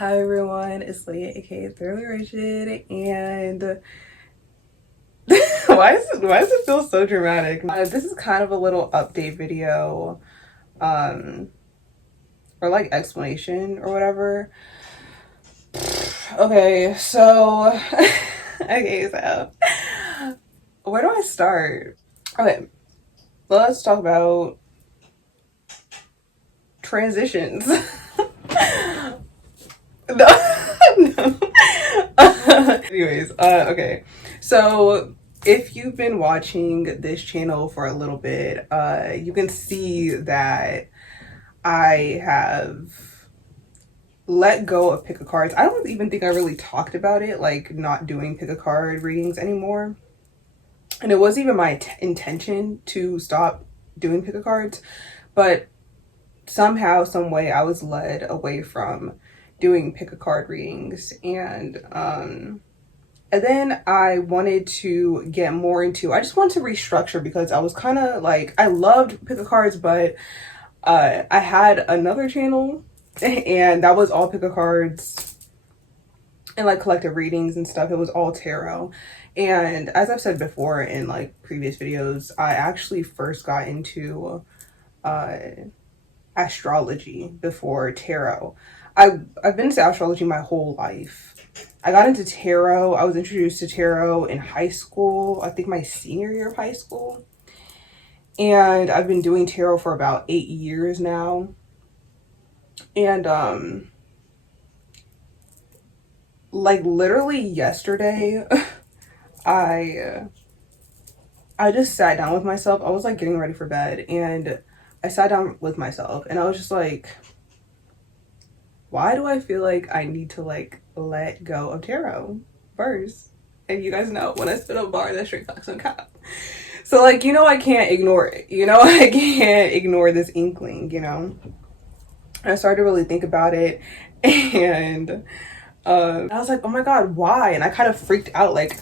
Hi everyone, it's Leah, aka Thoroughly Rigid, and why does it feel so dramatic? This is kind of a little update video, um, or like explanation or whatever. Okay, so okay, so where do I start? Okay, let's talk about transitions. No, no. Anyways, okay. So if you've been watching this channel for a little bit, you can see that I have let go of pick a cards. I don't even think I really talked about it, like not doing pick a card readings anymore. And it wasn't even my intention to stop doing pick a cards, but somehow, some way, I was led away from doing pick a card readings, and then I wanted to get more into, I just wanted to restructure because I was kind of like, I loved pick a cards, but I had another channel and that was all pick a cards and like collective readings and stuff. It was all tarot. And as I've said before in like previous videos, I actually first got into astrology before tarot. I've been into astrology my whole life. I got into tarot. I was introduced to tarot in high school, I think my senior year of high school. And I've been doing tarot for about 8 years now. And like literally yesterday, I just sat down with myself. I was like getting ready for bed and I sat down with myself and I was just like, why do I feel like I need to like let go of tarot first? And you guys know when I spit a bar, that's straight facts on cap. So like, I can't ignore it. I can't ignore this inkling, I started to really think about it and I was like, oh my God, why? And I kind of freaked out. Like,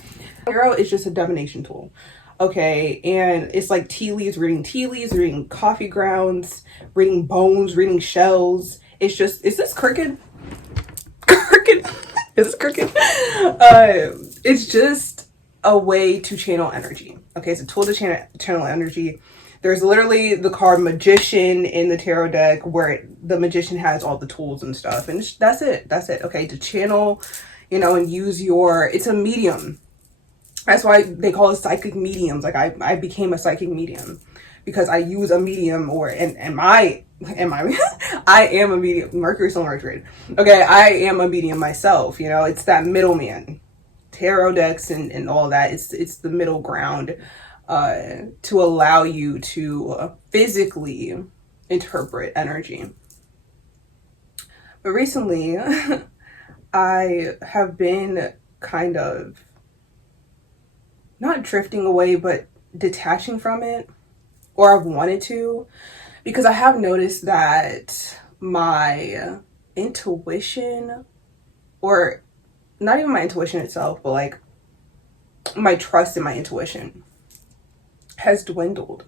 tarot is just a divination tool. Okay, and it's like tea leaves, reading coffee grounds, reading bones, reading shells. It's just, is this crooked? Crooked? Is this crooked? It's just a way to channel energy. Okay, it's a tool to channel energy. There's literally the card Magician in the tarot deck where the magician has all the tools and stuff. And that's it. That's it. Okay, to channel, and use it's a medium. That's why they call it psychic mediums. Like I became a psychic medium because I use a medium I am a medium. Mercury's still retrograde. Okay, I am a medium myself. It's that middleman. Tarot decks and all that. It's the middle ground to allow you to physically interpret energy. But recently, I have been kind of not drifting away, but detaching from it, or I've wanted to, because I have noticed that my intuition, or not even my intuition itself, but like my trust in my intuition has dwindled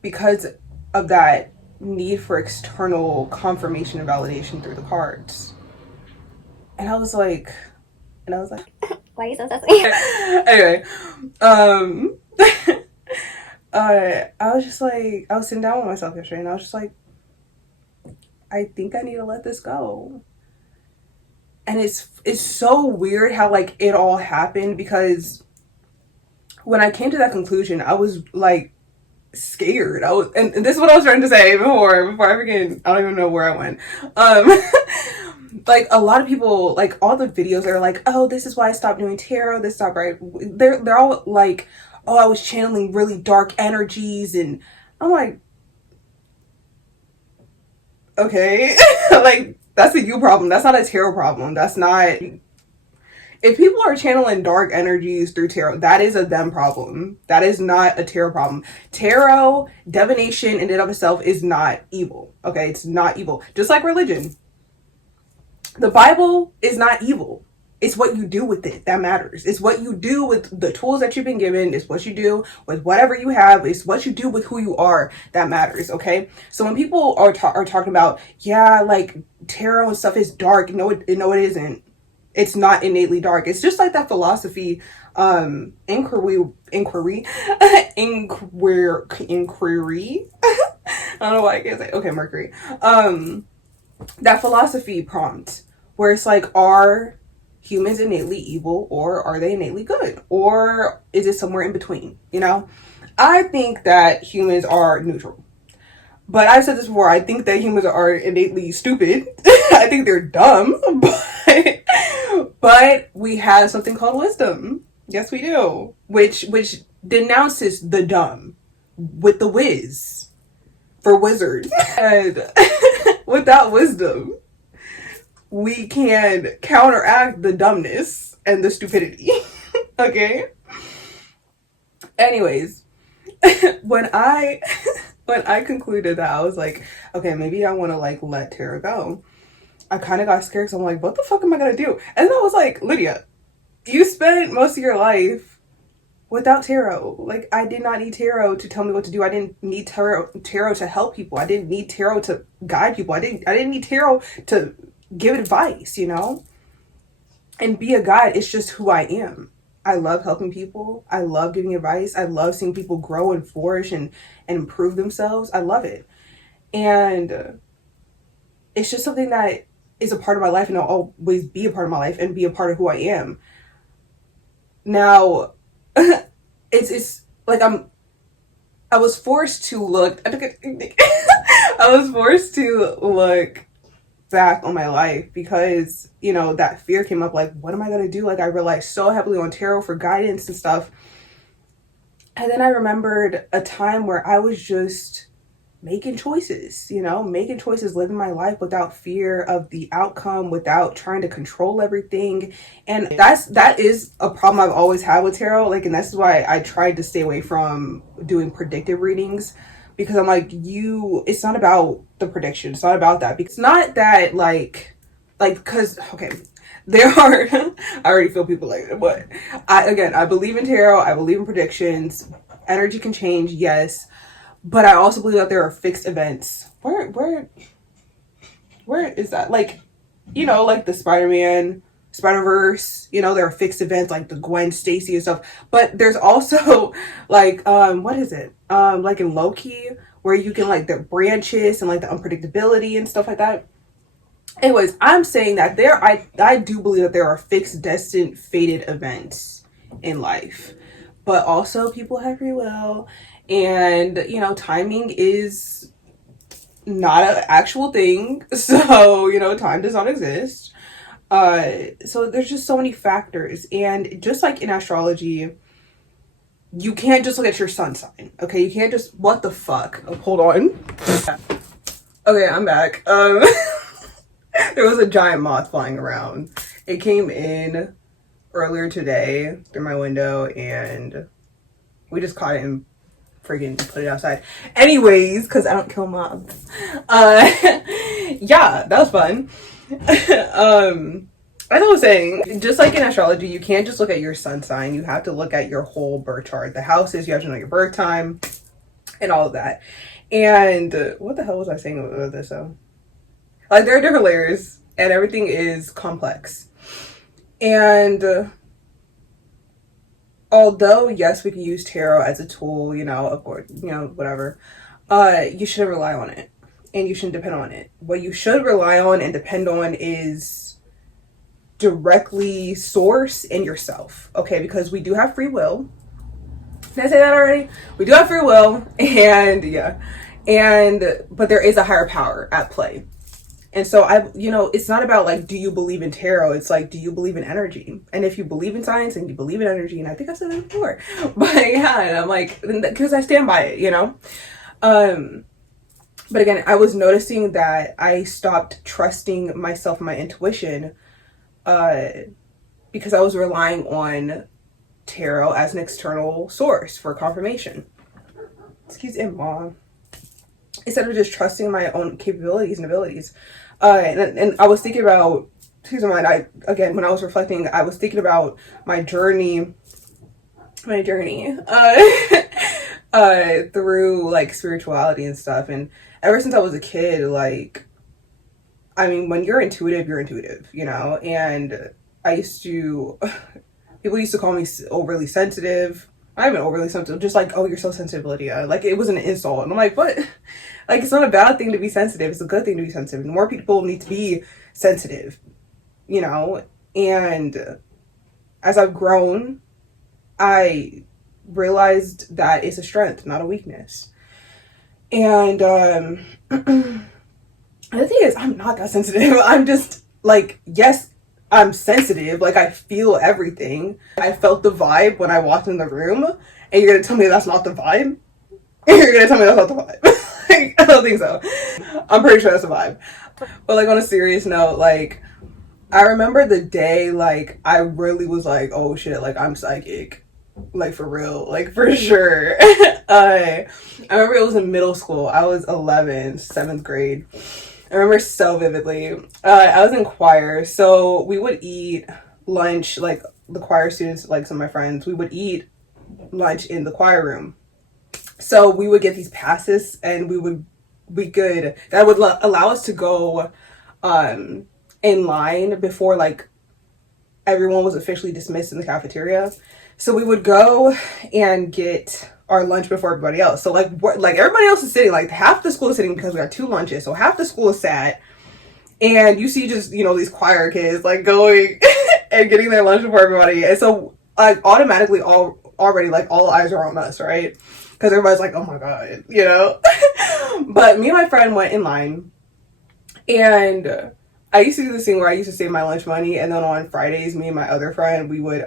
because of that need for external confirmation and validation through the cards. And I was like, why are you so sassy? Anyway, I was just like, I was sitting down with myself yesterday and I was just like, I think I need to let this go. And it's so weird how like it all happened, because when I came to that conclusion, I was like scared. And this is what I was trying to say before I forget, I don't even know where I went. Like a lot of people, like all the videos are like, oh, this is why I stopped doing tarot, this stopped, right? They're all like, oh, I was channeling really dark energies, and I'm like, okay. Like that's a you problem. That's not a tarot problem. That's not, if people are channeling dark energies through tarot, that is a them problem. That is not a tarot problem. Tarot, divination in and of itself is not evil. Okay, it's not evil. Just like religion. The Bible is not evil. It's what you do with it that matters. It's what you do with the tools that you've been given. It's what you do with whatever you have. It's what you do with who you are that matters, okay? So when people are talking about, yeah, like tarot and stuff is dark, no, it isn't. It's not innately dark. It's just like that philosophy, inquiry. I don't know why I can't say. Okay, Mercury. That philosophy prompt where it's like, are humans innately evil or are they innately good, or is it somewhere in between? You know, I think that humans are neutral. But I've said this before. I think that humans are innately stupid. I think they're dumb, but we have something called wisdom. Yes, we do. Which denounces the dumb with the whiz for wizards. And without wisdom, we can counteract the dumbness and the stupidity. Okay? Anyways, when I concluded that, I was like, okay, maybe I want to like let tarot go. I kind of got scared because I'm like, what the fuck am I going to do? And then I was like, Lydia, you spent most of your life without tarot. Like, I did not need tarot to tell me what to do. I didn't need tarot to help people. I didn't need tarot to guide people. I didn't need tarot to give advice, you know? And be a guide. It's just who I am. I love helping people. I love giving advice. I love seeing people grow and flourish and improve themselves. I love it. And it's just something that is a part of my life and will always be a part of my life and be a part of who I am. Now, it's like I was forced to look back on my life because, you know, that fear came up, like, what am I going to do? Like, I relied so heavily on tarot for guidance and stuff. And then I remembered a time where I was just making choices, you know, living my life without fear of the outcome, without trying to control everything. And that is a problem I've always had with tarot. Like, and this is why I tried to stay away from doing predictive readings, because I'm like, it's not about the prediction. It's not about that. Because it's not that because, okay, there are, I already feel people like it, but I believe in tarot. I believe in predictions. Energy can change, yes. But I also believe that there are fixed events. Where is that? Like, you know, like the Spider-Man, Spider-Verse, you know, there are fixed events like the Gwen Stacy and stuff. But there's also like, what is it? Like in Loki, where you can like the branches and like the unpredictability and stuff like that. Anyways, I'm saying that I do believe that there are fixed, destined, fated events in life. But also people have free will. And, you know, timing is not an actual thing. So, you know, time does not exist. So there's just so many factors. And just like in astrology, you can't just look at your sun sign. Okay, you can't just, what the fuck? Oh, hold on. Okay, I'm back. There was a giant moth flying around. It came in earlier today through my window and we just caught it and freaking put it outside. Anyways, because I don't kill moths. Yeah, that was fun. As I was saying, just like in astrology, you can't just look at your sun sign. You have to look at your whole birth chart. The houses, you have to know your birth time and all of that. And what the hell was I saying about this though? Like, there are different layers and everything is complex. And although, yes, we can use tarot as a tool, you know, of course, you know, whatever, you shouldn't rely on it and you shouldn't depend on it. What you should rely on and depend on is directly source in yourself, okay? Because we do have free will. Did I say that already? We do have free will, and yeah, but there is a higher power at play. And so you know, it's not about like, do you believe in tarot? It's like, do you believe in energy? And if you believe in science and you believe in energy, and I think I've said that before, but yeah, and I'm like, because I stand by it, you know? But again, I was noticing that I stopped trusting myself and my intuition, because I was relying on tarot as an external source for confirmation. Excuse me, Mom. Instead of just trusting my own capabilities and abilities. And I was thinking about peace of mind. When I was reflecting, I was thinking about my journey, through like spirituality and stuff. And ever since I was a kid, like, I mean, when you're intuitive, you know. And I used to, people used to call me overly sensitive. I'm even overly sensitive, just like, oh, you're so sensitive, Lydia. Like, it was an insult. And I'm like, what? Like, it's not a bad thing to be sensitive. It's a good thing to be sensitive. More people need to be sensitive, you know. And as I've grown, I realized that it's a strength, not a weakness. And the thing is, I'm not that sensitive. I'm just like, yes, I'm sensitive. Like, I feel everything. I felt the vibe when I walked in the room, and you're gonna tell me that's not the vibe? You're gonna tell me that's not the vibe? Like, I don't think so. I'm pretty sure that's a vibe. But like, on a serious note, like, I remember the day, like, I really was like, oh shit, like, I'm psychic. Like, for real, like, for sure. I remember it was in middle school. I was 11, 7th grade. I remember so vividly. I was in choir, so we would eat lunch, like, the choir students, like some of my friends, we would eat lunch in the choir room. So we would get these passes, and that would allow us to go in line before, like, everyone was officially dismissed in the cafeteria. So we would go and get our lunch before everybody else. So like everybody else is sitting, like half the school is sitting because we got 2 lunches. So half the school is sat, and you see just, you know, these choir kids like going and getting their lunch before everybody. And so like automatically already like all eyes are on us, right? Because everybody's like, oh my God, you know? But me and my friend went in line, and I used to do this thing where I used to save my lunch money, and then on Fridays, me and my other friend, we would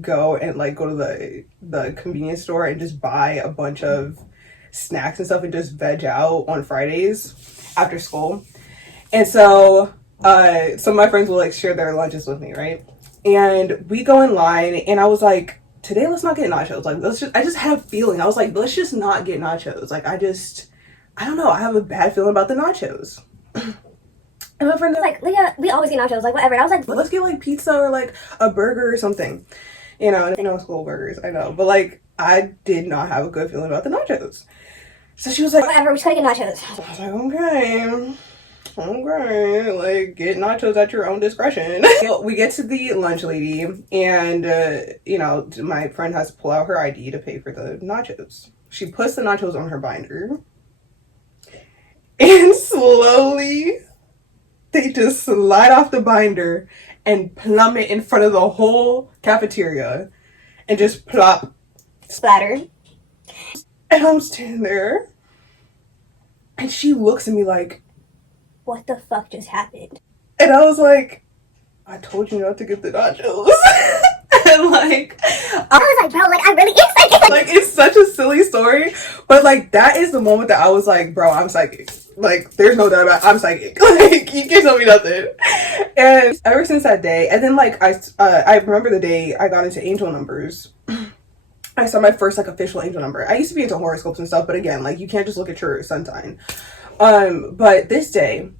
go to the convenience store and just buy a bunch of snacks and stuff and just veg out on Fridays after school. And so some of my friends will like share their lunches with me, right? And we go in line, and I was like, today let's not get nachos. Like, I just had a feeling. I was like, let's just not get nachos. Like, I don't know. I have a bad feeling about the nachos. And my friend was like, Leah, we always get nachos, like, whatever. And I was like, let's get, like, pizza or, like, a burger or something. You know, school burgers, I know. But, like, I did not have a good feeling about the nachos. So she was like, whatever, we just gotta get nachos. I was like, okay, like, get nachos at your own discretion. We get to the lunch lady, and, you know, my friend has to pull out her ID to pay for the nachos. She puts the nachos on her binder, and slowly they just slide off the binder and plummet in front of the whole cafeteria and just plop. Splattered. And I'm standing there, and she looks at me like, what the fuck just happened? And I was like, I told you not to get the nachos. And like, I was like, bro, like, I really am psychic. Like, it's such a silly story, but like, that is the moment that I was like, bro, I'm psychic. Like, there's no doubt about it, I'm psychic. Like, you can't tell me nothing. And ever since that day, and then like, I remember the day I got into angel numbers. I saw my first like official angel number. I used to be into horoscopes and stuff, but again, like, you can't just look at your sun sign. But this day,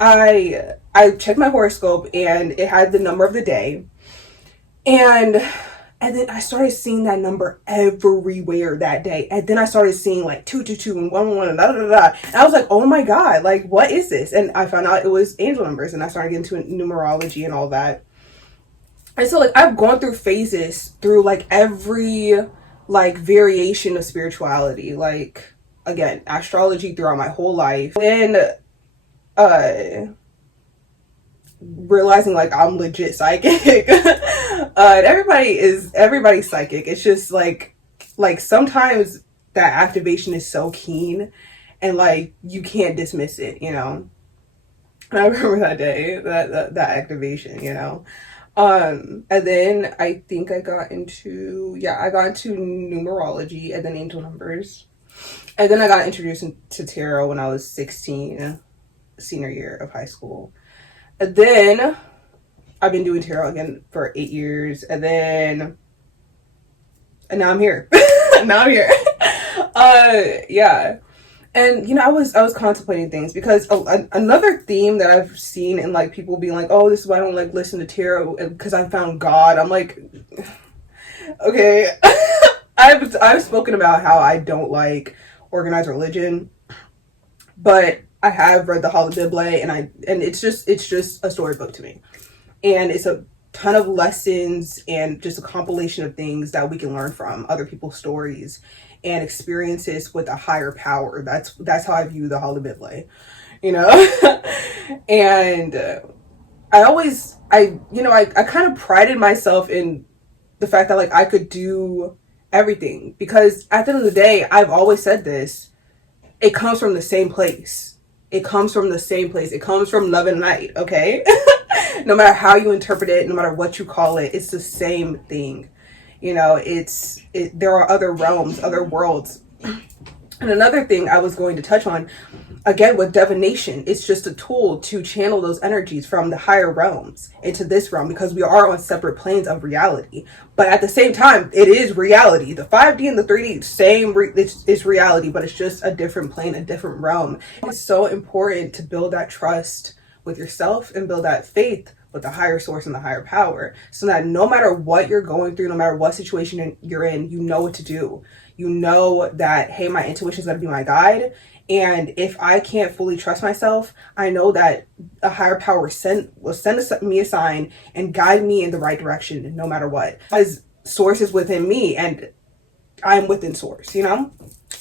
I checked my horoscope, and it had the number of the day. And then I started seeing that number everywhere that day. And then I started seeing like 222 and 111 and da da da da. And I was like, oh my God, like, what is this? And I found out it was angel numbers, and I started getting into numerology and all that. And so like, I've gone through phases through like every like variation of spirituality. Like, again, astrology throughout my whole life. And realizing like I'm legit psychic. And everybody's psychic. It's just like sometimes that activation is so keen, and like you can't dismiss it, you know. And I remember that day, that activation, you know. And then I think I got into numerology, and then angel numbers. And then I got introduced to tarot when I was 16, senior year of high school. And then I've been doing tarot again for 8 years, and now I'm here. Yeah. And you know, I was contemplating things because another theme that I've seen in like people being like, "Oh, this is why I don't like listen to tarot because I found God." I'm like, okay, I've spoken about how I don't like organized religion, but I have read the Bible, and it's just a storybook to me, and it's a ton of lessons and just a compilation of things that we can learn from other people's stories and experiences with a higher power. That's how I view the Bible, you know. And I kind of prided myself in the fact that like I could do everything because at the end of the day, I've always said this, it comes from the same place. It comes from the same place. It comes from love and light, okay? No matter how you interpret it, no matter what you call it, it's the same thing. You know, there are other realms, other worlds. And another thing I was going to touch on, again, with divination, it's just a tool to channel those energies from the higher realms into this realm because we are on separate planes of reality. But at the same time, it is reality. The 5D and the 3D, it's reality, but it's just a different plane, a different realm. It's so important to build that trust with yourself and build that faith with the higher source and the higher power so that no matter what you're going through, no matter what situation you're in, you know what to do. You know that, hey, my intuition is going to be my guide. And if I can't fully trust myself, I know that a higher power will send me a sign and guide me in the right direction no matter what. As source is within me and I'm within source, you know?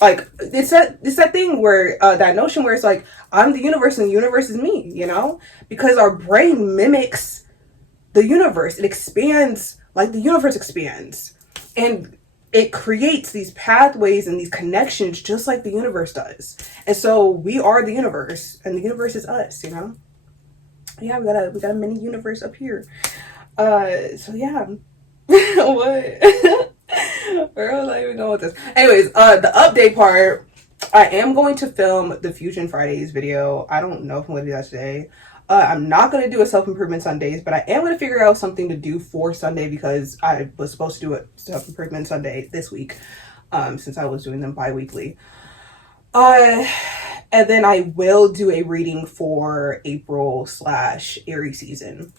Like, it's that thing where, that notion where it's like, I'm the universe and the universe is me, you know? Because our brain mimics the universe. It expands like the universe expands. And it creates these pathways and these connections just like the universe does. And so we are the universe and the universe is us, you know? Yeah, we got a mini universe up here. So yeah. What? Where was I even going with this? Anyways, the update part, I am going to film the Fusion Fridays video. I don't know if I'm going to do that today. I'm not going to do a self-improvement Sundays, but I am going to figure out something to do for Sunday because I was supposed to do a self-improvement Sunday this week, since I was doing them bi-weekly. And then I will do a reading for April/Aries season.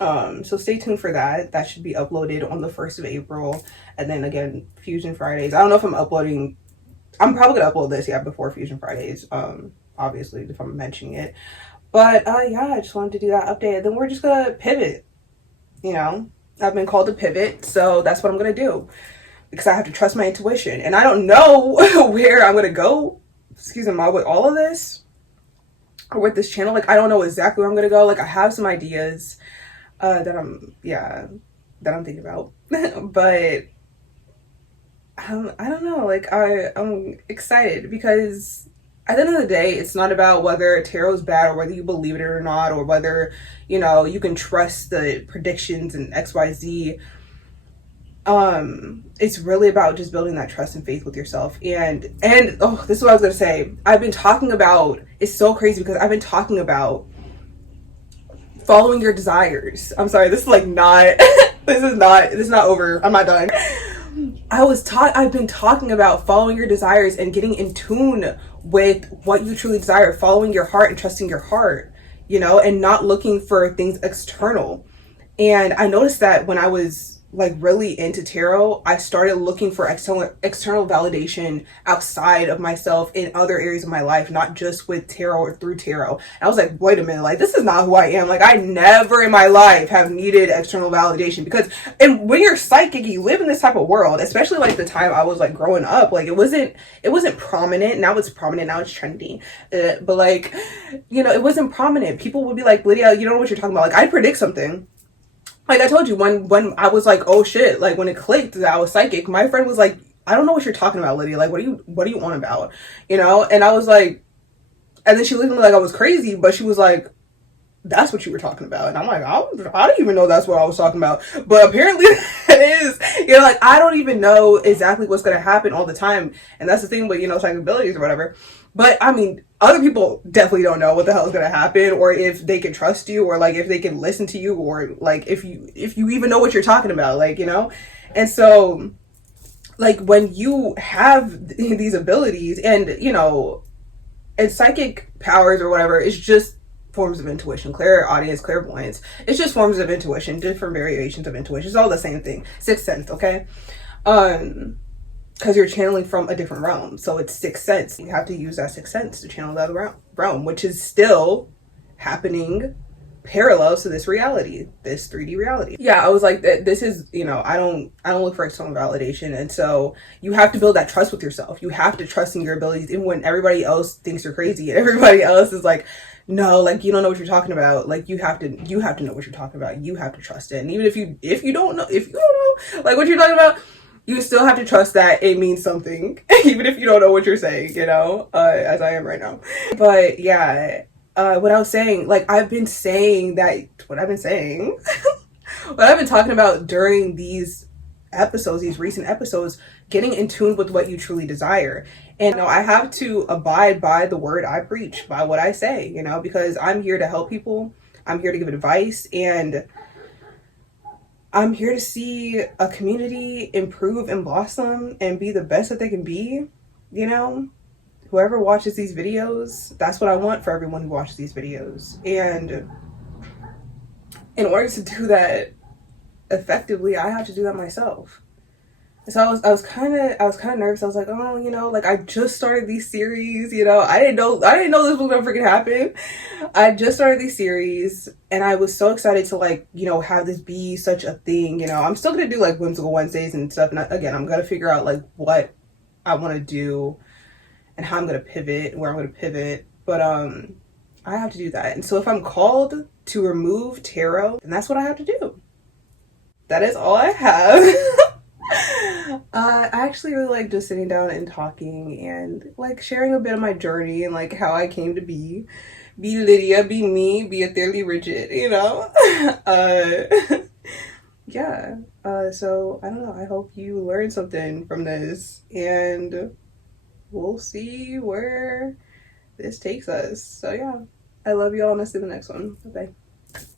So stay tuned for that. That should be uploaded on the 1st of April. And then again, Fusion Fridays. I don't know if I'm uploading. I'm probably going to upload this, before Fusion Fridays. Obviously, if I'm mentioning it. But, yeah, I just wanted to do that update. And then we're just going to pivot. You know, I've been called to pivot. So that's what I'm going to do. Because I have to trust my intuition. And I don't know where I'm going to go, with all of this. Or with this channel. Like, I don't know exactly where I'm going to go. Like, I have some ideas that I'm thinking about. But I don't know. Like, I'm excited because at the end of the day, it's not about whether tarot is bad or whether you believe it or not, or whether, you know, you can trust the predictions and XYZ. It's really about just building that trust and faith with yourself. And oh, this is what I was going to say. I've been talking about, it's so crazy because I've been talking about following your desires. I'm sorry, this is like not, this is not over. I'm not done. I've been talking about following your desires and getting in tune with what you truly desire, following your heart and trusting your heart, you know, and not looking for things external. And I noticed that when I was like really into tarot, I started looking for external validation outside of myself in other areas of my life, not just with tarot or through tarot. And I was like, wait a minute, like this is not who I am. Like I never in my life have needed external validation and when you're psychic, you live in this type of world, especially like the time I was like growing up, like it wasn't prominent. Now it's prominent, now it's trendy. But like, you know, it wasn't prominent. People would be like, Lydia, you don't know what you're talking about. Like I'd predict something. Like I told you, when I was like, oh shit, like when it clicked that I was psychic, my friend was like, I don't know what you're talking about, Lydia. Like, what do you want about? You know? And I was like, and then she looked at me like I was crazy, but she was like, that's what you were talking about. And I'm like, I don't even know that's what I was talking about. But apparently it is. You know, like, I don't even know exactly what's going to happen all the time. And that's the thing with, you know, psychic abilities or whatever. But I mean, other people definitely don't know what the hell is going to happen, or if they can trust you, or like if they can listen to you, or like if you even know what you're talking about, like, you know. And so like when you have these abilities and, you know, and psychic powers or whatever is just forms of intuition. Clairaudience, clairvoyance, it's just forms of intuition, different variations of intuition. It's all the same thing. Sixth sense, okay? Because you're channeling from a different realm, so it's sixth sense. You have to use that sixth sense to channel that realm, which is still happening parallel to this reality, this 3D reality. Yeah, I was like, this is, you know, I don't look for external validation, and so you have to build that trust with yourself. You have to trust in your abilities, even when everybody else thinks you're crazy and everybody else is like, no, like, you don't know what you're talking about. Like, you have to know what you're talking about. You have to trust it, and even if you don't know like what you're talking about, you still have to trust that it means something, even if you don't know what you're saying, you know, as I am right now. But yeah, what I was saying, like, I've been saying that, what I've been talking about during these episodes, these recent episodes, getting in tune with what you truly desire. And, you know, I have to abide by the word I preach, by what I say, you know, because I'm here to help people. I'm here to give advice, and I'm here to see a community improve and blossom and be the best that they can be, you know? Whoever watches these videos, that's what I want for everyone who watches these videos. And in order to do that effectively, I have to do that myself. So I was kind of nervous. I was like, oh, you know, like, I just started these series, you know, I didn't know this was gonna freaking happen. I just started these series, and I was so excited to, like, you know, have this be such a thing. You know, I'm still gonna do like Whimsical Wednesdays and stuff, and again, I'm gonna figure out like what I want to do and how I'm gonna pivot, where I'm gonna pivot. But I have to do that. And so if I'm called to remove tarot, then that's what I have to do. That is all I have. I actually really like just sitting down and talking and like sharing a bit of my journey and like how I came to be Lydia, be me, be ethereally rigid, you know. Yeah. So I don't know, I hope you learned something from this, and we'll see where this takes us. So yeah, I love y'all, and I'll see you in the next one. Bye bye.